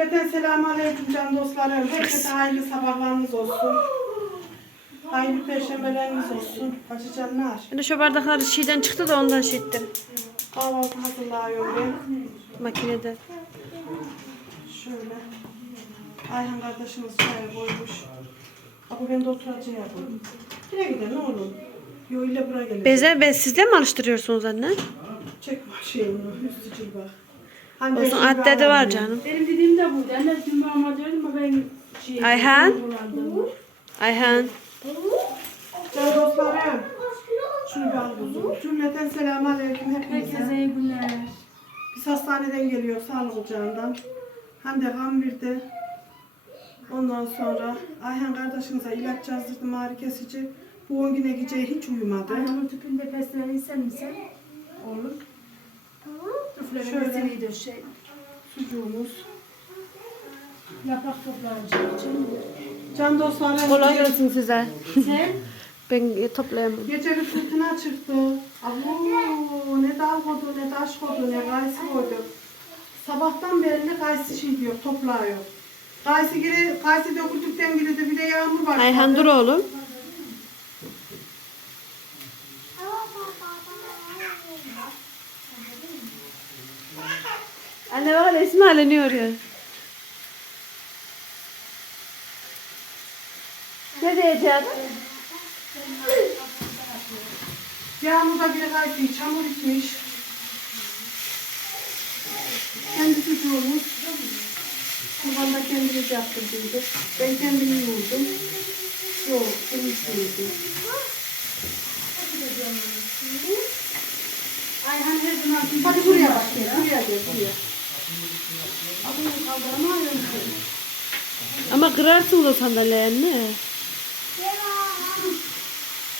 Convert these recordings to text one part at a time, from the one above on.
Cümleten selamun aleyküm can dostlarım. Herkese hayırlı sabahlarınız olsun. Hayırlı perşembeleriniz olsun. Bacı canlar. Ben de şu bardaklar şeyden çıktı da ondan şey ettim. Kahvaltı hazırlıyorum ben. Makinede. Şöyle. Ayhan kardeşimiz çaya koymuş. Ama ben de oturacağım. Nereye gidelim ne olur? Yo ile buraya gelin. Bezer ben sizle mi alıştırıyorsunuz anne? Çek şeyini. Üstü cilba. Hani Olsun de cilba var canım. Benim dediğim de buydu. Anne dün babama diyordum ama ben şey... Ayhan? Ayhan. Can dostlarım. Şunu kuzum. Cümleten selamun aleyküm hepinize. Herkese iyi günler. Biz hastaneden geliyor sağlık ocağından. Hem de Gambir'de. Ondan sonra Ayhan kardeşimize ilaç yazdırdım ağrı kesici. Bu 10 güne geceye hiç uyumadı. Ayhan'ın tüpünde peslerini sen misin? Olur. Üfleme Şöyle. peslerini de şey. Sucuğumuz. Yaprak toplayacak için. Can dostlarım. Kolay gelsin size. Sen? Ben e, toplayamam. Gece bir fırtına çıktı. Abo, ne dal koydu, ne taş koydu, ne kayısı koydu. Sabahtan beri ne kayısı şey diyor, topluyor. Kayısı giri, kayısı döküldükten geri de bir de yağmur başladı. Ayhan dur oğlum. Anne bak İsmail ne örüyor? Ne diyeceğim? Yağmurda bir kayısı, çamur içmiş. Kendi sucuğumuz. Kurban da kendimiz yaptırdıydık. Ben kendimi yoğurdum. Yok, bunu istiyordum. Ayhan her zaman Hadi buraya bak, buraya gel, buraya. Ama kırarsın o sandalyeyi anne.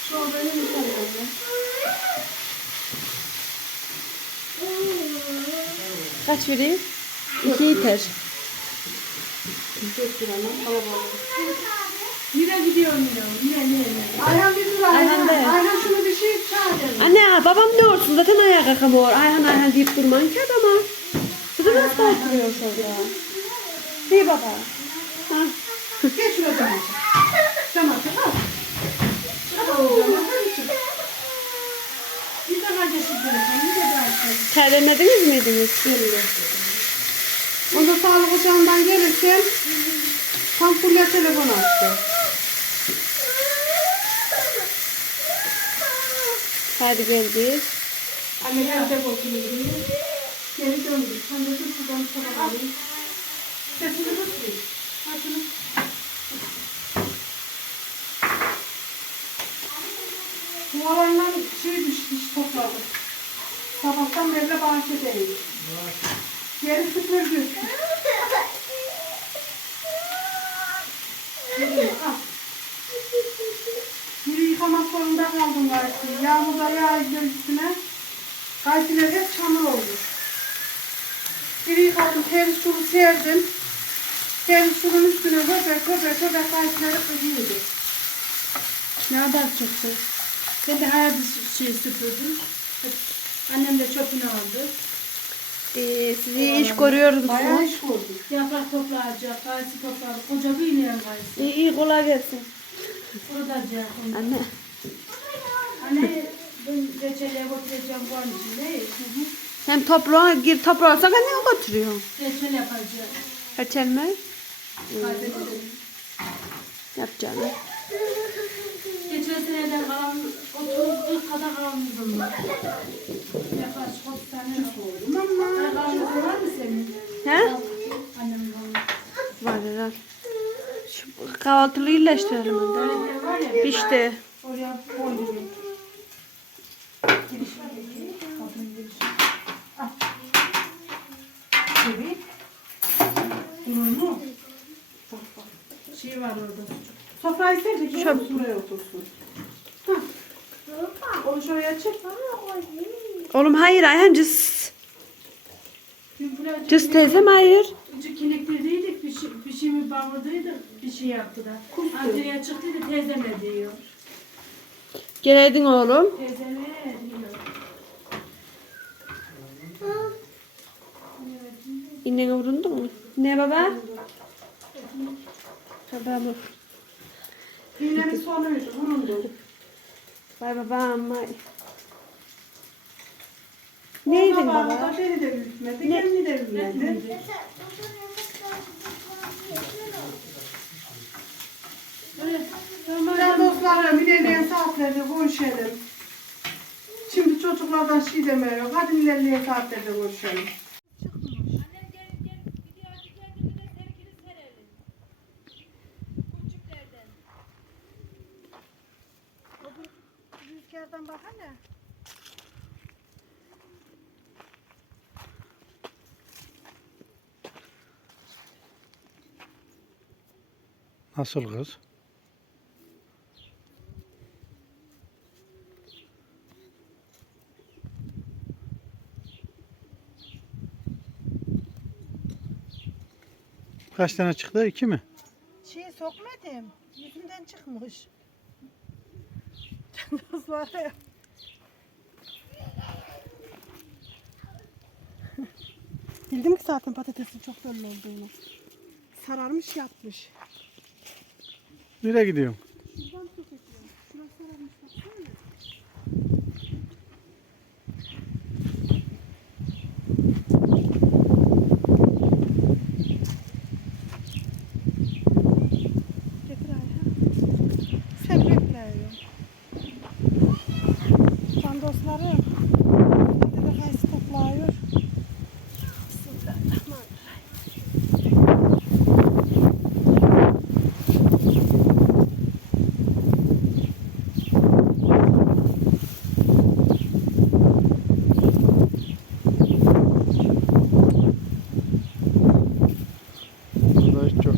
Şu benim ya. Kaç vereyim? İki yeter. Dört liranın kalabalık. Nereye gidiyorsun Milo? Nereye nereye? Ayhan bir dur Ayhan Ayhan. de. Ayhan şunu bir şey çağır. Anne babam ne olsun zaten ayağa kalkamıyor. Ayhan Ayhan deyip durman ki adama. Bu da nasıl oturuyor şurada? Değil baba. Ha. Geç şuraya cam aç. Cam aç. Al. Al oğlum, hadi çık. Bir de kardeşim telefon, bir de kardeşim. Terlemediniz miydiniz? Ondan sağlık ocağından gelirken tam fulle telefon açtı. Hadi geldik. Anne ben de oturuyorum. Geri döndük. Sen de dur şuradan sabah alayım. Sesini tutmayın. Ha şunu. Bu olanlar şey düşmüş topladık. Sabahtan beri de bahçedeyim. Geri süpürdük. Al. Biri yıkamak zorunda kaldım gaysiyi. Yağmurda yağıyor üstüne. Gaysiler hep çamur olmuş. Yıkadım, temiz sulu serdim. Temiz sulun üstüne köpek köpek köpek gaysileri kızıyordu. Ne kadar çıktı? Ben de hayat şey süpürdüm. Hep Annem de çöpünü aldı. Ee, sizi iş görüyorum. Bayağı iş gördük. Yaprak toplayacak, kayısı topladık. Koca bir ineğin kayısı. İyi, iyi kolay gelsin. Kurutacak onu. Anne. Anne ben reçeliğe götüreceğim bu an içinde. Hem toprağa gir toprağa olsak anne götürüyor. Reçel yapacağım. Reçel mi? Kaybederim. Yapacağım. Geçen seneden kalan 30 kadar kalanımızım var. Yaklaşık 30 tane var. Mama. Kalanımızın var mı senin? He? Annemin kalanı. Var herhal. Şu kahvaltılığı iyileştirelim hadi. Öyle var ya. Pişti. Oraya koydum. Giriş var ya. Kapının girişi. Al. Evet. Durur mu? Şey var orada. Şöyle. şöyle buraya otursun. Hah. Onu şuraya çek. Oğlum hayır Ayhan cız. Cız teyzem hayır. Küçük kilitlediydik, bir şey, bir şey mi bağırdıydık, bir şey yaptı da. Antalya'ya çıktıydı, teyzeme diyor. Geleydin oğlum. Teyzeme diyor. İnnene vuruldu mu? Ne baba? Baba bu. İğnenin sonuydu, vuruldu. Vay babam vay. Neydin Ona baba? Beni de üzmedi, kendini de üzmedi. Ben dostlarım, ilerleyen saatlerde görüşelim. Şimdi çocuklardan şey demiyor. Hadi ilerleyen saatlerde görüşelim. Rüzgardan bak hele. Nasıl kız? Kaç tane çıktı? İki mi? Şey sokmadım. Yüzümden çıkmış. Ya. Bildim ki zaten patatesin çok belli olduğunu. Sararmış yapmış. Nereye gidiyorsun? Şuradan su çekiyor. Şurası sararmış baksana. Getir Ayhan. Sen bekliyorum. Can dostlarım. Hadi de kayısı topluyor. Bismillahirrahmanirrahim. Burada hiç yok.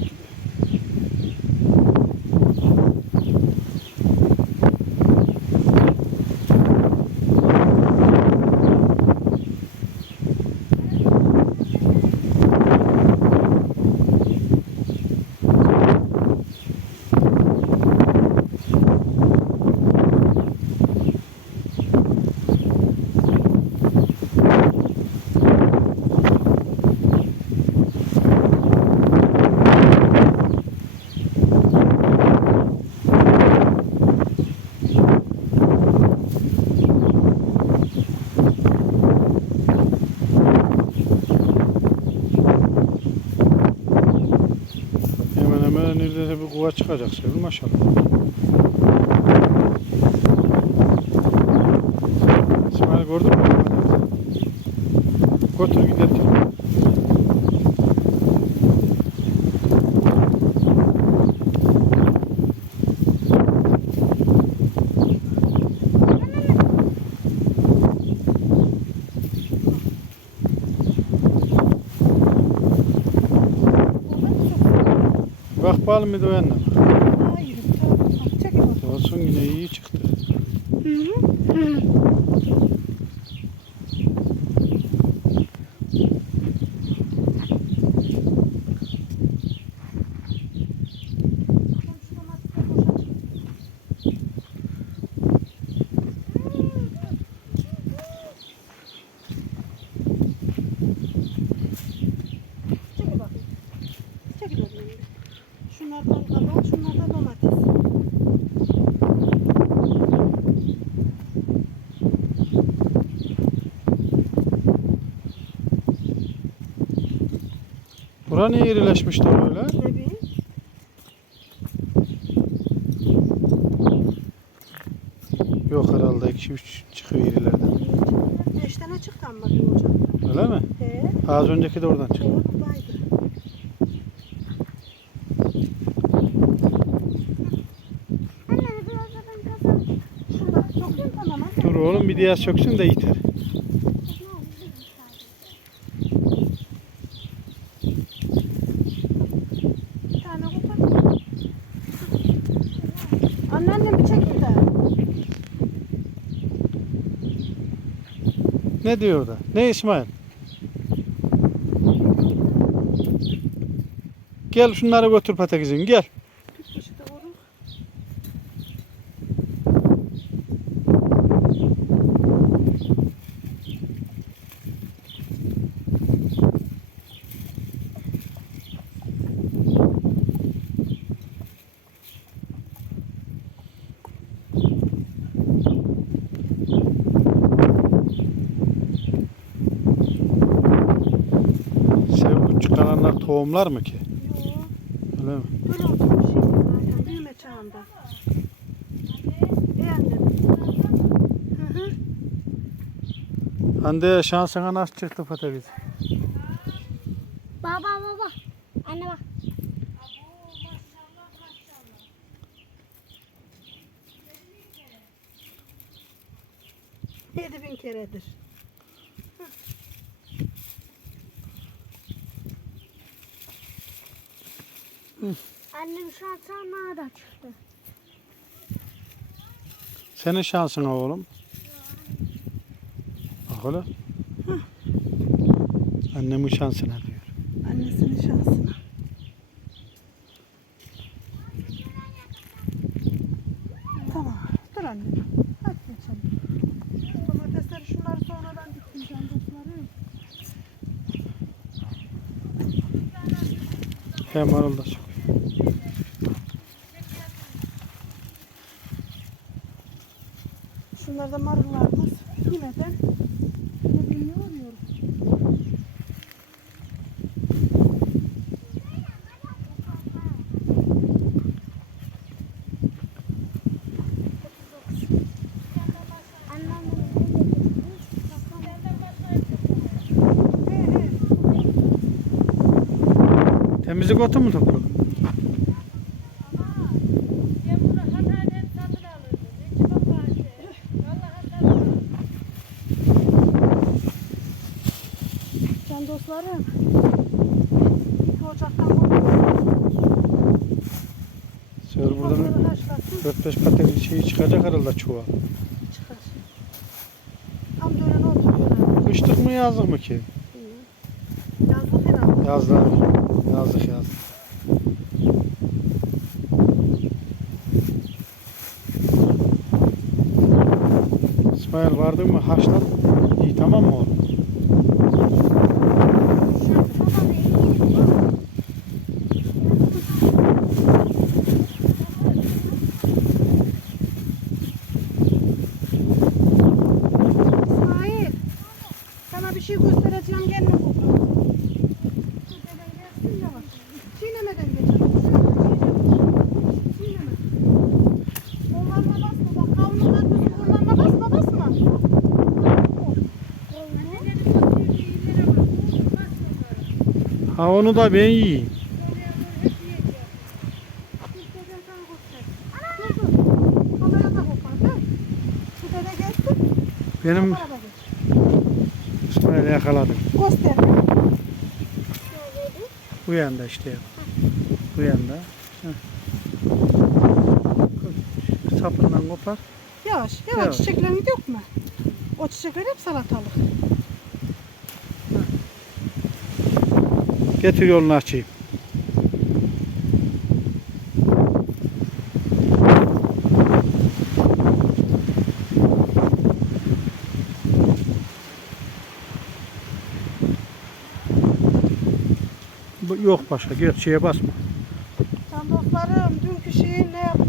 Hemen hemen kuva çıkacak Sevil maşallah. İsmail gördün mü? Götür gidelim. Bak bakalım bir de Bura niye? Ne bileyim. Yok herhalde 2-3 çıkıyor irilerden. Beş tane çıktı ama bir ocakta. Öyle mi? He. Az önceki de oradan çıktı. Buradaydı. Şurada tamam. Dur oğlum bir diğer söksün de yeter. Anneannem bir çekil de. Ne diyor orada? Ne İsmail? Gel şunları götür patatesin gel. İşte oğlum. Bunlar tohumlar mı ki? Yok. Öyle mi? Böyle oturmuş büyüme çağında. Annem. Hı hı. Hande şansına nasıl çıktı patates? Baba baba. Anne bak. Yedi bin keredir. Annem şu an da çıktı. Senin şansına oğlum. Bak öyle. Annemin şansına diyor. Annesinin şansına. Tamam. Dur anne. Hadi geçelim. Domatesleri şunları sonradan diktim can dostları. Hem marul da çok. Şunlar da marullarımız. Yine de ne bilmiyorum. Annem He he. Temizlik otu mu topladın? Can dostlarım. Ocaktan. Söyle buradan Fazlaları haşlattım. 4-5 patates şeyi çıkacak herhalde çuval. Çıkar. Tam dönene oturuyor. Kışlık mı yazlık mı ki? Yazlık herhalde. Yazlık. Yazlık yazlık. İsmail vardın mı haşlat. İyi tamam mı oğlum? İsmail. Sana bir şey göstereceğim. Gel mi bu? Çiğnemeden geçelim. Çiğneme. Onlarına basma. Bak kavunlar bizim buralarına basma basma. Ha onu da ben yiyeyim. Benim. İsmail yakaladım. Göster. Bu yanda işte. Bu yanda. Heh. Sapından kopar. Yavaş, yavaş, Yavaş. çiçeklerini dökme. O çiçekler hep salatalık. Getir yolunu açayım. Yok başka. Git şeye basma. Can dostlarım, dünkü şeyi ne yapmış?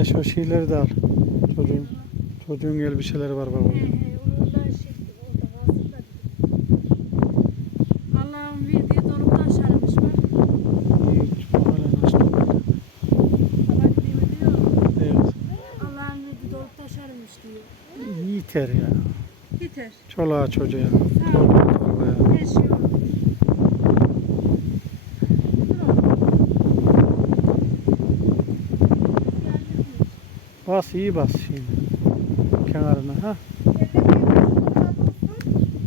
Anne şu şeyleri de al. Çocuğun, çocuğun elbiseleri var bak orada. Allah'ın verdiği doruktan şarmış bak. Bak hele nasıl oldu. Baba dediğimi diyor. Evet. Allah'ın verdiği şarmış diyor. Yeter ya. Yeter. Çoluğa çocuğa. Sağ ol. Her şey olur. Bas iyi bas şimdi. Kenarına ha.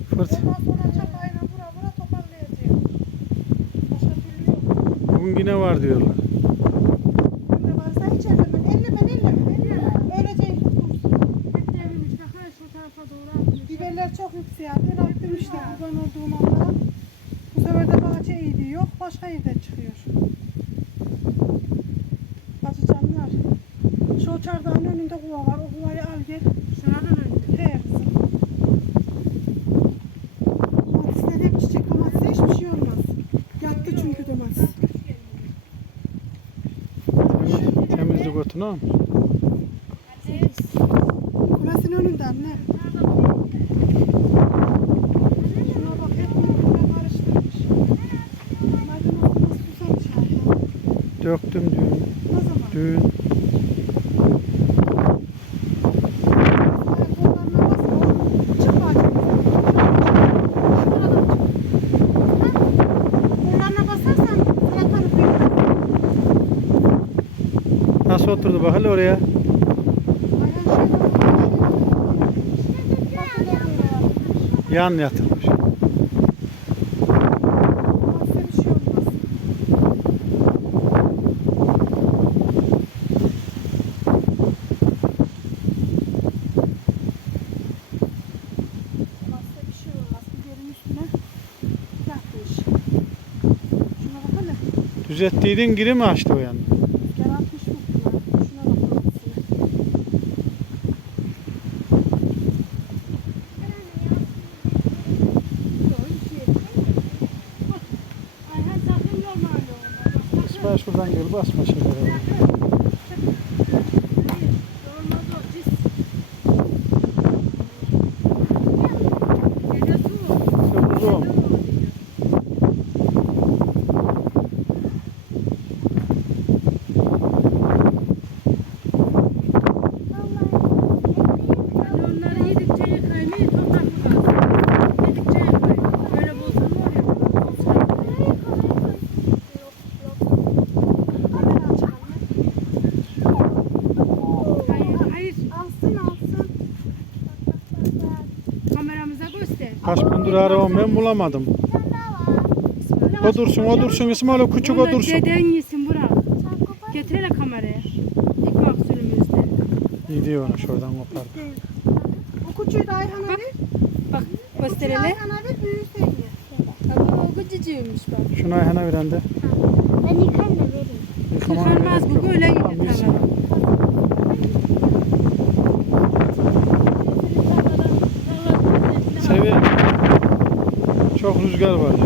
Fırt. Bugün yine var diyorlar. Biberler çok yükseldi. Rabbim işte kurban olduğum anda. Bu sefer de bahçe iyiliği yok. Başka yerden çıkıyor. Bacı canlar. Şu çardağın önünde kuva var. O kuvayı al gel. Şuradan önce. He kızım. Domatesler hep çiçek. Domatese hiçbir şey olmaz. Yattı çünkü domates. Temiz, temizlik otunu al. Kulesinin önünde anne. Döktüm dün. Ne zaman? Dün. Nasıl oturdu bak hele oraya. Yan yatırmış. Domatese bir şey olmaz. Domatese bir şey olmaz. Biberin üstüne yatmış. Şuna bak hele. Düzelttiydin giri mi açtı o yan? Rüzgar atmış mı buna? Şuna bak domatesine. Yok, hiç şey yok. Ayhan sakın yorma öyle onları. İsmail şuradan gel basma şeylere. Yorulmaz o. Cis. Geliyorsun mu? Kuzum. Hani onları yedikçe yıkaymayı toprak mı kalsın? Yedikçe yıkayın. Böyle bozulma oluyor. Bozulma. Hayır, hayır. Alsın alsın. Kameramıza göster. Gündür arıyorum ben bulamadım. O dursun o dursun İsmail o küçük o dursun. Deden yesin bırak. Getir hele kameraya. İlk mahsulümüzde. Gidiyor onu şuradan kopar. Bu küçüğü de Ayhan'a ver. Bak göster hele. Ayhan'a ver, büyüğü sen ye. Bak o gıcıcıymış bak. Şunu Ayhan'a ver de. Ben yıkarım da vereyim. Gerek bu, böyle Tamam, yıkanır. bilsin. Sevi. Çok rüzgar var ya.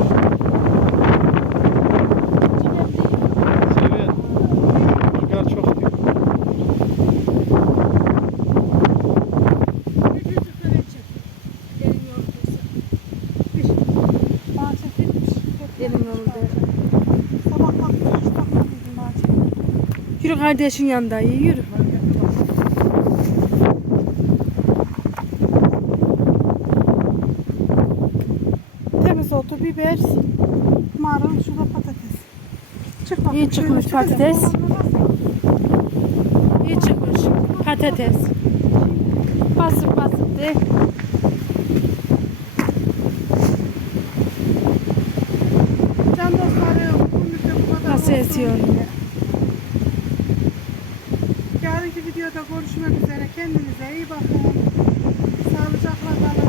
Rüzgar çok diyor. Yürü kardeşin yanında iyi yürü. Temiz otu, biber, marul, şurada patates. Çık bakayım. İyi çıkmış patates. İyi çıkmış. Patates. Basıp basıp de. Can dostlarım, Nasıl esiyor? Yarınki videoda görüşmek üzere. Kendinize iyi bakın. Sağlıcakla kalın.